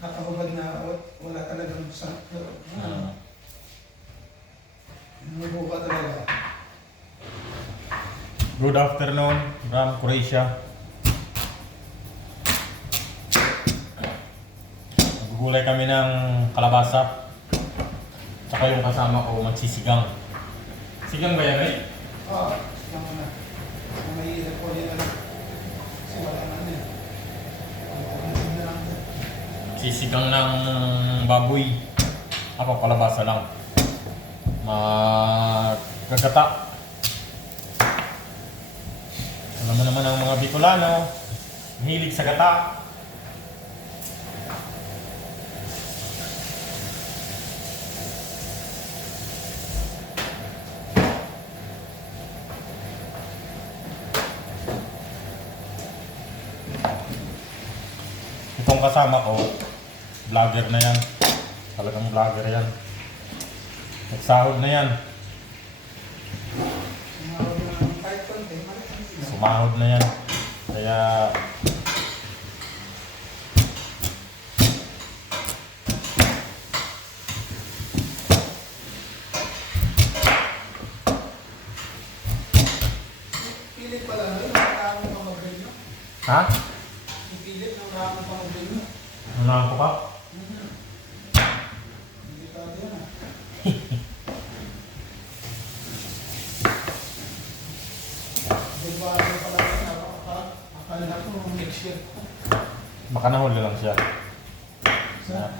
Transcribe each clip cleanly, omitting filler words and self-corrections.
nakahubad na wala talagang sakto. Nabuka talaga. Good afternoon from Croatia. Gulay kami ng kalabasa. Tsaka yung kasama ko magsisigang. Sigang ba yan eh? Oo, sigang mo na. May hirap ko nila. Kasi wala na yan. Sisigang ng baboy. Ako kalabasa lang. Magagata. Alam mo naman ang mga Bicolano, mahilig sa gata. Itong kasama ko, vlogger na yan. Talagang vlogger yan. Nagsahod na yan. Sumahod na yan. Kaya pilit pala na yun, nakakamo pa mag-rin mo. ha? Pilit na nakakamo pa mag-rin mo. Ano ako pa? Hindi ka din ah. Diba ano pala yun, akala ko next year ko. Baka nahuli lang siya. Sa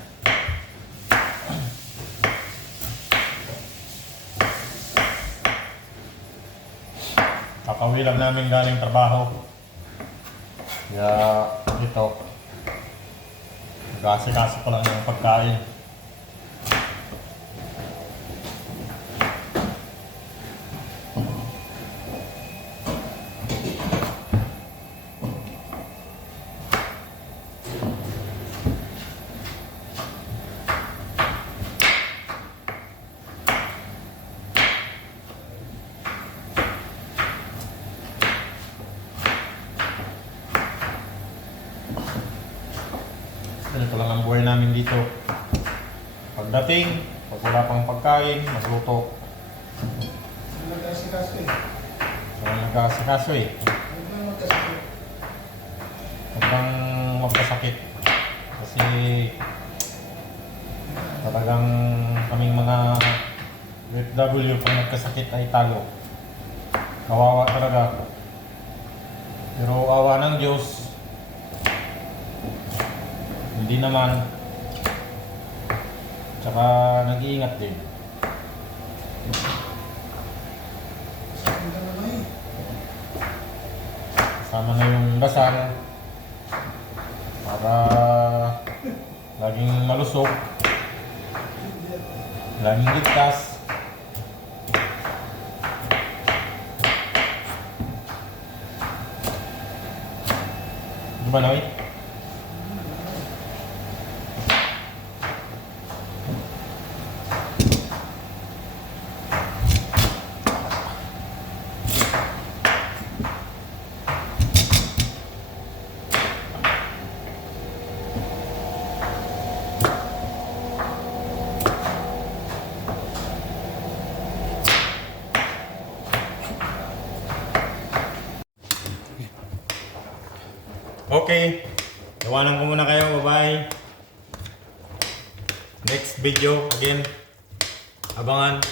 Kakauwi lang namin galing trabaho. Kaya ito, kasi ko lang ng pagkain. Ganito lang ang buhay namin dito. Pagdating, pag wala pang pagkain, magluto. nag-asikaso eh. So, nag-aasikaso eh. Huwag na magkasakit. Huwag kang magkasakit. Kasi talagang kaming mga OFW pag nagkasakit ay talo. Kawawa talaga. Pero awa ng Diyos, hindi naman. Tsaka nag-iingat din. Sakit ka naman eh. Kasama na yung dasal para laging malusog, laging ligtas. Di ba, Noy? Okay, iwanan ko muna kayo. Bye-bye. Next video again. Abangan.